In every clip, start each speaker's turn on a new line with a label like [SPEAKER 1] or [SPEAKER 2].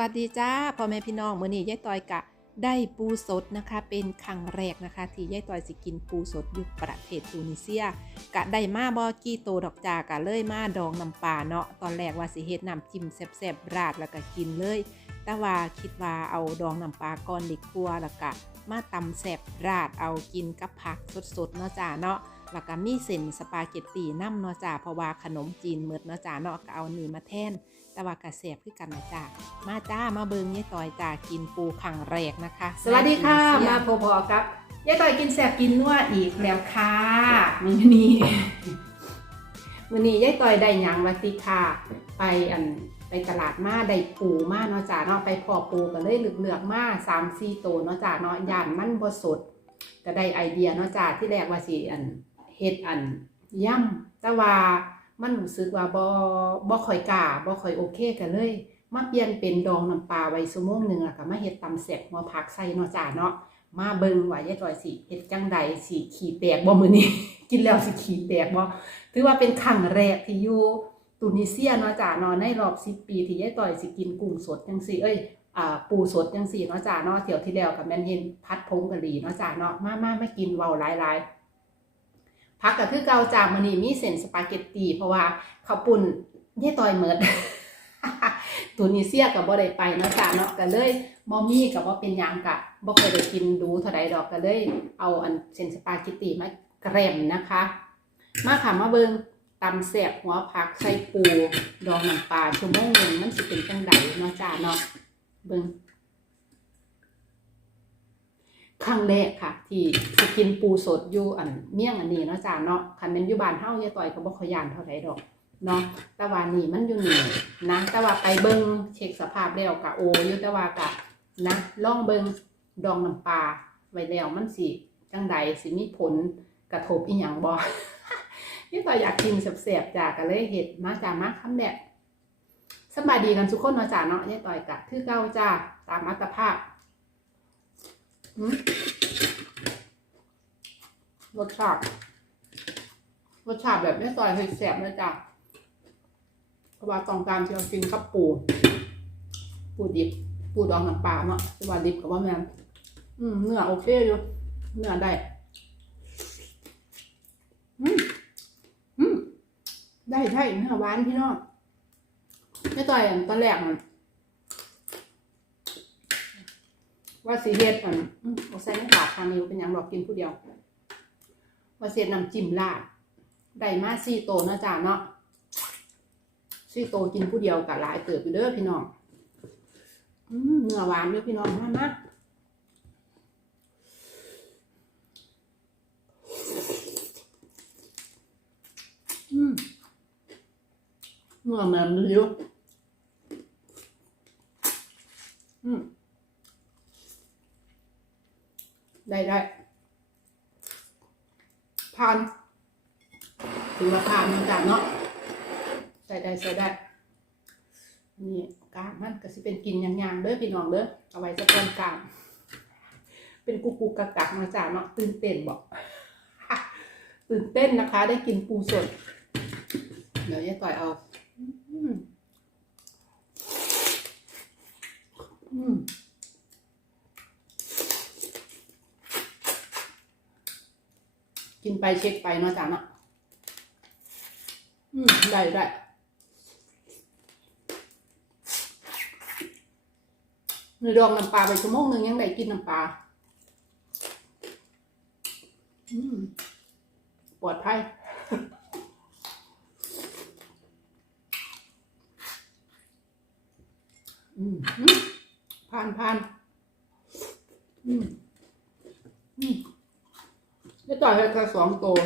[SPEAKER 1] สวัสดีจ้าพ่อแม่พี่น้องมื้อนี้ยายต่อยกะได้ปูสดนะคะเป็นครั้งแรกนะคะ ที่ยายต่อยสิกินปูสดอยู่ประเทศตูนิเซีย กะได้มาบ่กี่โตดอกจากะเลยมาดองน้ำปลาเนาะตอนแรกว่าสิเฮ็ดน้ำจิ้มแซ่บๆราดแล้วก็กินเลย แต่ว่าคิดว่าเอาดองน้ำปลาก่อนดีกว่าแล้วก็มาตำแซ่บราดเอากินกับผักสดๆเนาะจ้าเนาะแล้วก็มีเส้นสปาเกตตีน้ำเนาะจ้าเพราะว่าขนมจีนเมิดเนาะจ้าเนาะก็เอานี่มาแทน แต่ว่ากระแสบคือกันนะจ้ามาจ้ามาเบิงยายต่อยจ้ากินปูขังแรกนะคะ
[SPEAKER 2] สวัสดีค่ะ
[SPEAKER 1] ใน
[SPEAKER 2] มา
[SPEAKER 1] เซีย
[SPEAKER 2] พบกับยายต่อยกินแสบกินนัวอีกแล้วค่ะมื้อนี้มื้อนี้ยายต่อยได้หยังวัติค่ะ ไปอันไปตลาดมาได้ปูมาเนาะจ้าเนาะไปพอปูก็เลยเลือกๆมา3 4ตัวเนาะจ้าเนาะย่านมันบ่สดก็ได้ไอเดียเนาะจ้าที่แรกว่าสิอันเฮ็ดอันย่ำแต่ว่า มันรู้สึกว่าบ่บ่ค่อยกล้าบ่ค่อยโอเคกันเลย มาเปลี่ยนเป็นดองน้ำปลาไว้ชั่วโมงหนึงแล้วก็มาเฮ็ดตำแซ่บหัวผักใส่เนาะจ้าเนาะมาเบิ่งว่ายายจอยสิเฮ็ดจังใดสิขี้แตกบ่มื้อนี้ กินแล้วสิขี้แตกบ่ถือว่าเป็นครั้งแรกที่อยู่ตุนิเซียเนาะจ้าเนาะในรอบ10ปีที่ยายต่อยสิกินกุ้งสดจังซี่เอ้ยอ่าปูสดจังซี่เนาะจ้าเนาะเที่ยวที่แล้วก็แม่นเห็นพัดพงกะหรี่เนาะจ้าเนาะมามามากินเว้าหลายๆ พักก็คือเก่าจ้ามื้อนี้มีเส้นสปาเกตตีเพราะว่าข้าวปุ้นยายต่อยเมิดตูนิเซียกับบ่ได้ไปเนาะจ้ะเนาะก็เลยบ่มีกับว่าเป็นยังกะบ่เคยได้กินดูเท่าใดดอกก็เลยเอาอันเส้นสปาเกตตีมาแกรมนะคะ มาค่ะมาเบิงตำแซ่บหัวผักใส่ปูดองน้ำปลาชั่วโมงหนึ่งมันสิเป็นจังไดเนาะจ้ะเนาะเบิง ครั้งแรกค่ะ ที่สกินปูสดอยู่อันเมี่ยงอันนี้เนาะจ้ะเนาะคันแม่นอยู่บ้านเฮายายต่อยก็บ่ค่อยานเท่าใดดอกเนาะแต่ว่านี่มันอยู่นี่นะแต่ว่าไปเบิงเช็คสภาพแล้วกะโออยู่แต่ว่ากะนะลองเบิงดองน้ำปลาไว้แล้วมันสิจังใดสิมีผลกระทบอีหยังบ่นี่ต่อยอยากกินแสบๆจ้าก็เลยเห็ดมาจ้ามาคำแบบสบายดีกันทุกคนเนาะจ้าเนาะนี่ต่อยกะคือเก่าจ้าตามอัตภาพ รสชาติรสชาติแบบไม่ต่อยเผ็ดแสบเลยจ้ะเพราะว่าต้องการที่เรากินข้าวปู ปูดิบ ปูดองน้ำปลาเนาะแต่ว่าดิบกับว่าแม่นอืมเนื้อโอเคอยู่เนื้อได้อืมอืมได้ใช่เนื้อหวานพี่น้องไม่ต่อยตอนแรกมัน ว่าสีเฮ็ดอันอืมเอาใส่ในปากทางนิ้วเป็นอย่างดอกกินผู้เดียว ว่าเสียน้ำจิ้มราดได้มาสี่โตนะจ้าเนาะสี่โตกินผู้เดียวกับหลายเติบอยู่เด้อพี่น้องเนื้อหวานเด้อพี่น้องมามาอืมเนื้อแหนมเยอะอืม ได้ได้ผ่านถือว่าผ่านมันจ้ะเนาะใส่ได้ใส่ได้นี่กลางมันก็สิเป็นกินยางๆเด้อพี่น้องเด้อเอาไว้จะต้นกลางเป็นกุกกุกกักกักมาจ้ะเนาะตื่นเต้นบอกตื่นเต้นนะคะ ได้กินปูสดเดี๋ยวยายต่อยเอาอืมอืม กินไปเช็คไปเนาะจ้ะเนาะอืมได้ได้ในดองน้ำปลาไปชั่วโมงหนึ่งยังได้กินน้ำปลาอืมปลอดภัยอืมผ่านผ่านอืมอืม ได้ต่อยแค่สองตัว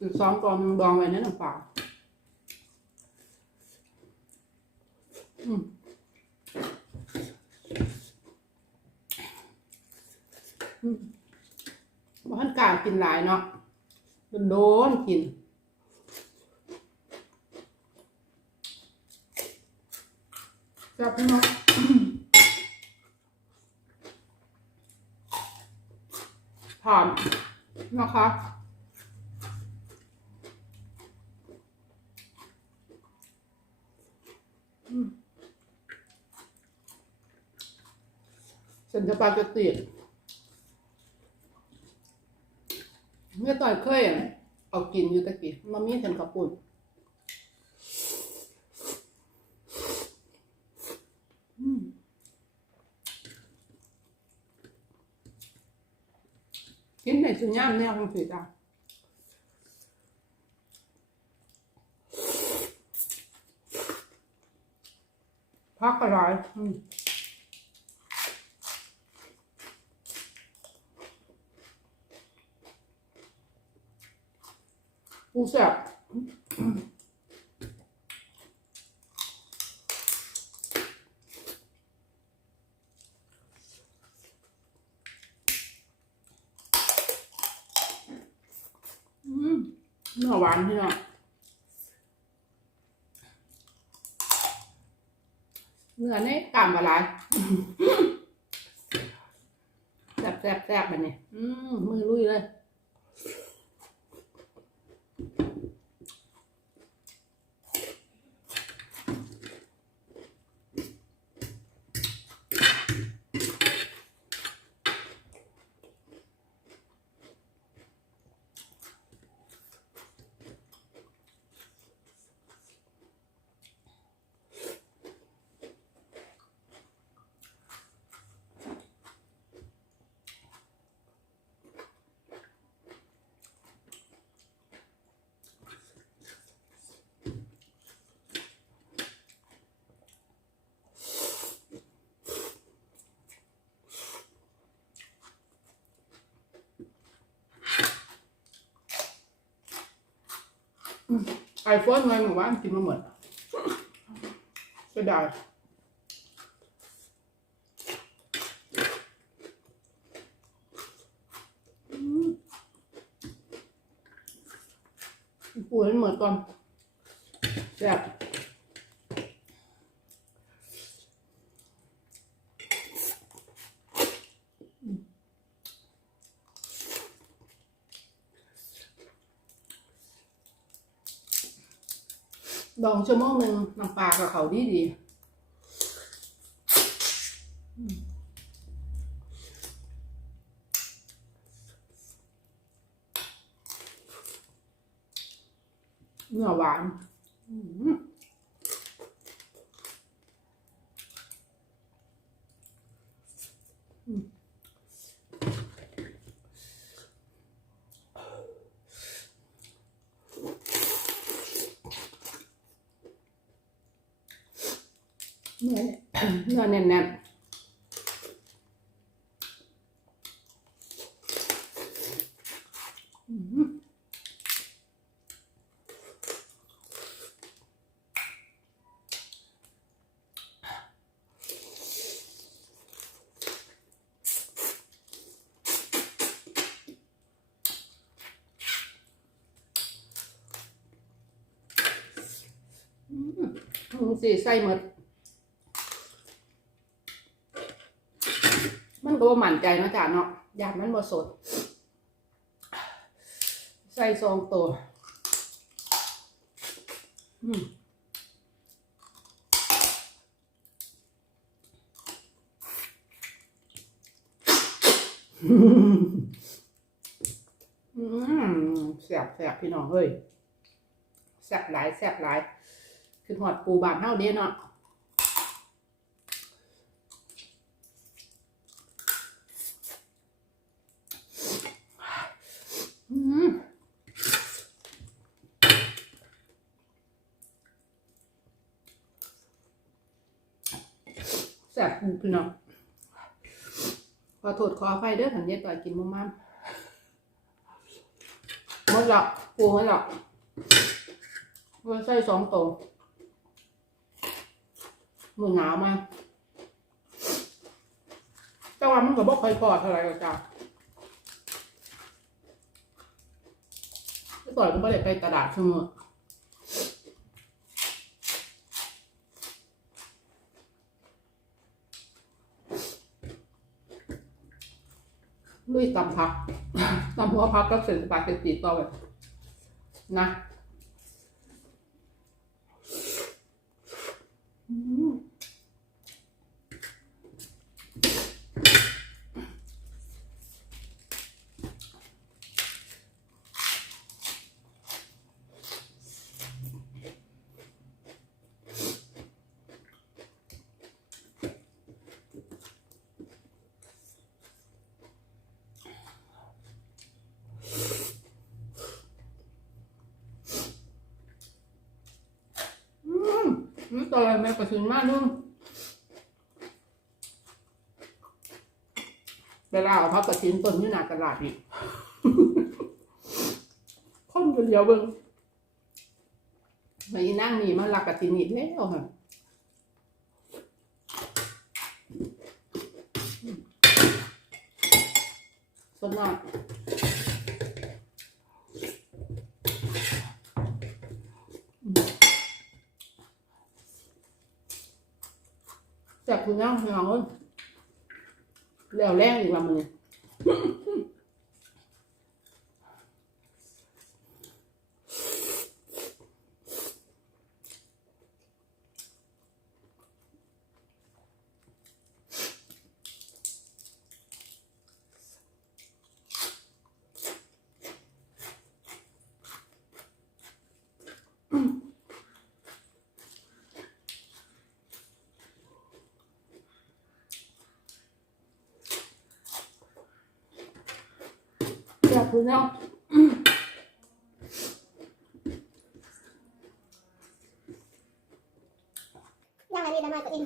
[SPEAKER 2] อีกสองกองดองไว้ในน้ำเปล่าอืมอืมบ้านกล้ากินหลายเนาะโดนโดนกินจับพี่น้อง ผ่านะคะเส้นสปาเกตตีเมื่อต่อยเคยอะเอากินอยู่ตะกี้มามีเส้นข้าวปุ้นอืม กินในสุญญามแนวของสีจ้าพักอะไรอืมปูแซ่บอืม เนื้อหวานพี่น้องเนื้อในกล้ามบะหลายแซ่บแซ่บแซ่บแบบนี้ อืมมือลุยเลย ไอโฟนไงหมู่บ้านกินมาหมดเสียดายอืมปูให้หมดก่อนแซ่บ ดองชั่วโมงหนึ่งน้ำปลากับเขาดีดีอืมเนื้อหวาน อืมอืม เนื้อเนื้อแน่นๆอืมอืมมึงสีใส่หมด มัน ก็บ่มั่นใจเนาะจ้ะเนาะยาดมันบ่สด ใส่ซองตัวอืมแซ่บแซ่บพี่น้องเฮ้ยแซ่บหลายแซ่บหลาย คือหอดปูบานเท่าเดียวเนาะอืมแซ่บพี่น้องขอโทษขออภัยเด้อถันเย็ดต่อยกินมั่มๆหมดและปูหมดและมันใส่สองตัวมือหนาวมาแต่ว่ามันก็บอกใค่อยพอเท่าไรก็จ้าก่อนก็ไม่ได้ไปตลาดเสม อลุยตำพักตำหัวพักก็เสร็จปาเกตตีต่อแบบนะ อืม นี่ตัวแม่กระชินมากนุ่มเวลาเอาพับกระชินต้นอยู่หน้าตลาดอีกคนก็เดียวเบิ่งมาอีนั่งนี่มาลักกระชินอีกแล้วค่ะสดน้ำ บคุณย่างน้องเอ้ยแล้วแรงอีกแล้วมัน เนี่ยจับคุณย่าง
[SPEAKER 3] ยังไงนี่ละหน่อยตัวเอง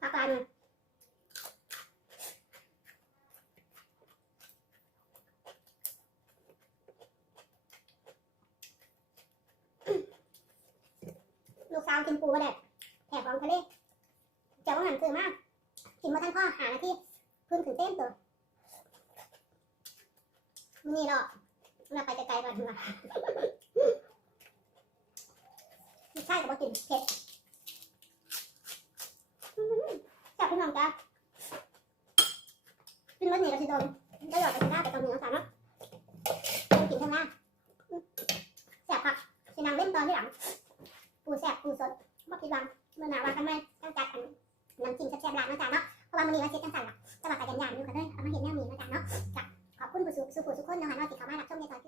[SPEAKER 3] พักกันลูกสาวกินปูมาแดดแถบของทะเลเจ้าว่าหันคือมากกินมาทั้งข้อหานาทีเพิ่งถึงเต้นตัวนี่เนาะเราไปไกลๆก่อนดีกว่าไม่ใช่กับว่ากินเผ็ดอื้อหือแซ่บพี่น้องจ้ากินรสหนีเราสิโดนได้หยอดไปข้างหน้าไปตรงนี้นะคะเนาะไปกินข้างหน้าอื้อแซ่บค่ะสินางเล่นตอนที่หลัง ปูแซ่บปูสดบ่ผิดหวังเมื่อหนาว่ากันไหมตั้งจัดอันน้ำจิ้มแซ่บๆร้านนะจ๊ะเนาะเพราะว่ามันนี้ว่าเช็ดจันสั่นล่ะจะมาไปกันยันอยู่กันเลยเอามาเห็นแนวนี้มาจากเนาะจ้ะขอบคุณผู้สูสุผู้สูทุกคนนะคะเนาะที่เข้ามารับชมในตอนที่